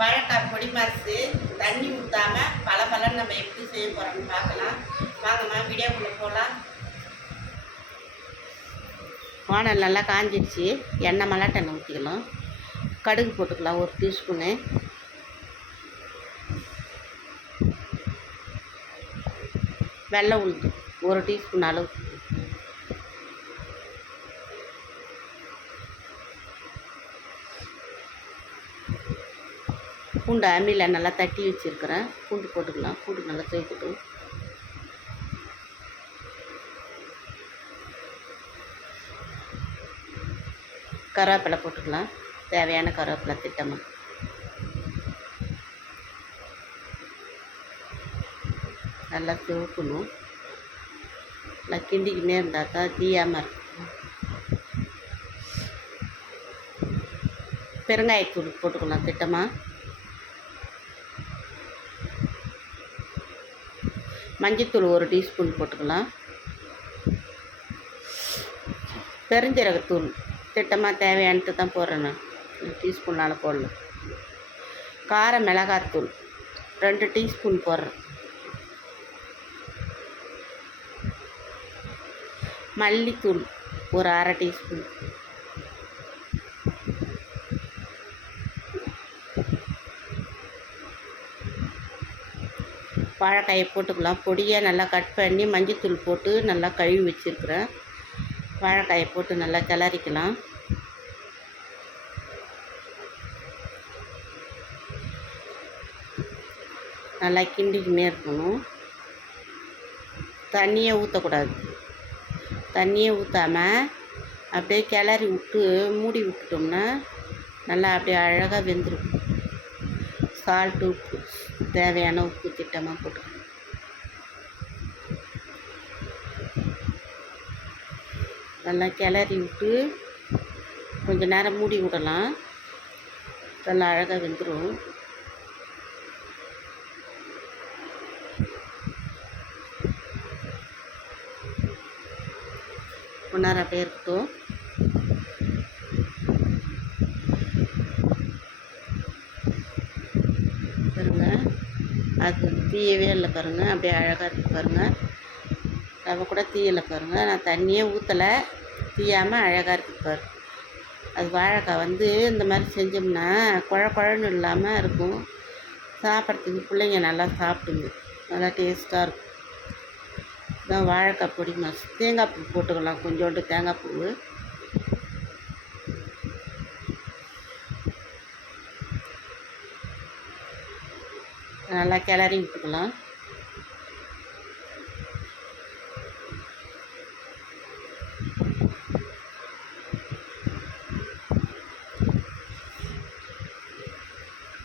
வாழைக்காய் பொடி மாசு தண்ணி ஊற்றாமல் பல நம்ம எப்படி செய்ய போகிறோம்னு பார்க்கலாம். வாங்கம்மா வீடியோக்குள்ளே போகலாம். வானல் நல்லா காஞ்சிடுச்சு. எண்ணெய் மல்லாட்டெண்ணெய் ஊற்றிக்கலாம். கடுகு போட்டுக்கலாம் 1 டீஸ்பூனு. வெள்ளை உளுந்து 1 டீஸ்பூன் அளவு. பூண்டு அம்மியில் நல்லா தட்டி வச்சுருக்கிறேன். பூண்டு போட்டுக்கலாம். பூண்டு நல்லா சேர்க்கட்டும். கருவேப்பிலை போட்டுக்கலாம். தேவையான கருவேப்பிலை திட்டமாக. நல்லா சிவக்கணும். நல்லா கிண்டிக்கினே இருந்தால் தான் தீயாமல் இருக்கும். பெருங்காயத்தூள் போட்டுக்கலாம் திட்டமாக. மஞ்சத்தூள் 1 டீஸ்பூன் போட்டுக்கலாம். பெருஞ்சீரகத்தூள் திட்டமாக தேவையானது தான் போடுறேன் நான். 1 டீஸ்பூனால் போடல. கார மிளகாத்தூள் 2 டீஸ்பூன் போடுறேன். மல்லித்தூள் 1 1/2 டீஸ்பூன். வாழைக்காயை போட்டுக்கலாம். பொடியாக நல்லா கட் பண்ணி மஞ்சத்தூள் போட்டு நல்லா கழுவி வச்சுருக்குறேன். வாழைக்காயை போட்டு நல்லா கிளறிக்கலாம். நல்லா கிண்டிக்கினே இருக்கணும். தண்ணியே ஊற்றக்கூடாது. தண்ணியே ஊற்றாமல் அப்படியே கிளறி விட்டு மூடி விட்டுட்டோம்னா நல்லா அப்படியே அழகாக வெந்துடும். சால்ட்டு உப்பு தேவையான உப்பு திட்டமாக போட்டுக்கணும். நல்லா கிளறி விட்டு கொஞ்சம் நேரம் மூடி விடலாம். நல்லா அழகாக வெந்துடும். கொஞ்ச நேரம் அப்படியே இருக்கட்டும். பாருங்க, அது தீயவே இல்லை பாருங்கள். அப்படியே அழகாக இருக்குது பாருங்கள். ரவை கூட தீயலை பாருங்கள். நான் தண்ணியே ஊற்றலை. தீயாமல் அழகாக இருக்குது பாரு. அது வாழைக்காய் வந்து இந்த மாதிரி செஞ்சோம்னா குழன்னு இல்லாமல் இருக்கும். சாப்பிட்றதுக்கு பிள்ளைங்க நல்லா சாப்பிடுங்க. நல்லா டேஸ்ட்டாக இருக்கும். இதான் வாழைக்காய் பொடி மாசு. தேங்காய் பூ போட்டுக்கலாம். கொஞ்சோண்டு தேங்காய் பூ. நல்லா கிளறி விட்டுக்கலாம்.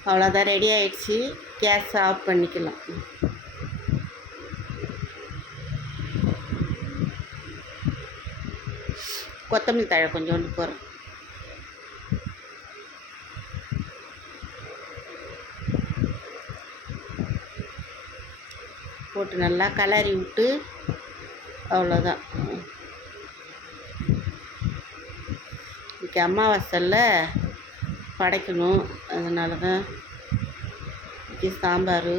அவ்வளோதான், ரெடி ஆகிடுச்சு. கேஸ் ஆஃப் பண்ணிக்கலாம். கொத்தமல்லி தழை கொஞ்சோண்டு போடுறேன். போட்டு நல்லா கிளறி விட்டு அவ்வளோதான். இன்றைக்கி அமாவாசையில் படைக்கணும். அதனால தான் இன்றைக்கி சாம்பார்,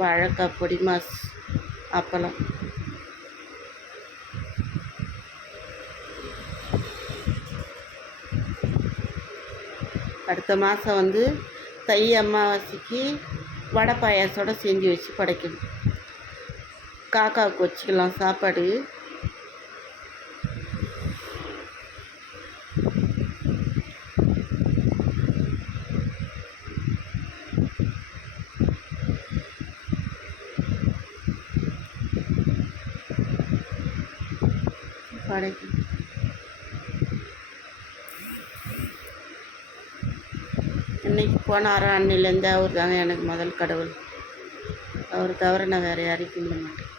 வாழைக்காய் பொடி மாஸ், அப்பளம். அடுத்த மாதம் வந்து தை அமாவாசைக்கு வடை பாயாசோடு செஞ்சு வச்சு படைக்கணும். காக்காவுக்கு வச்சுக்கலாம் சாப்பாடு. படைக்கணும். இன்னைக்கு போனாரோ அன்னிலேருந்து அவர் தாங்க எனக்கு முதல் கடவுள். அவர் தவிர நான் வேறு யாரையும் கும்பிட மாட்டேன்.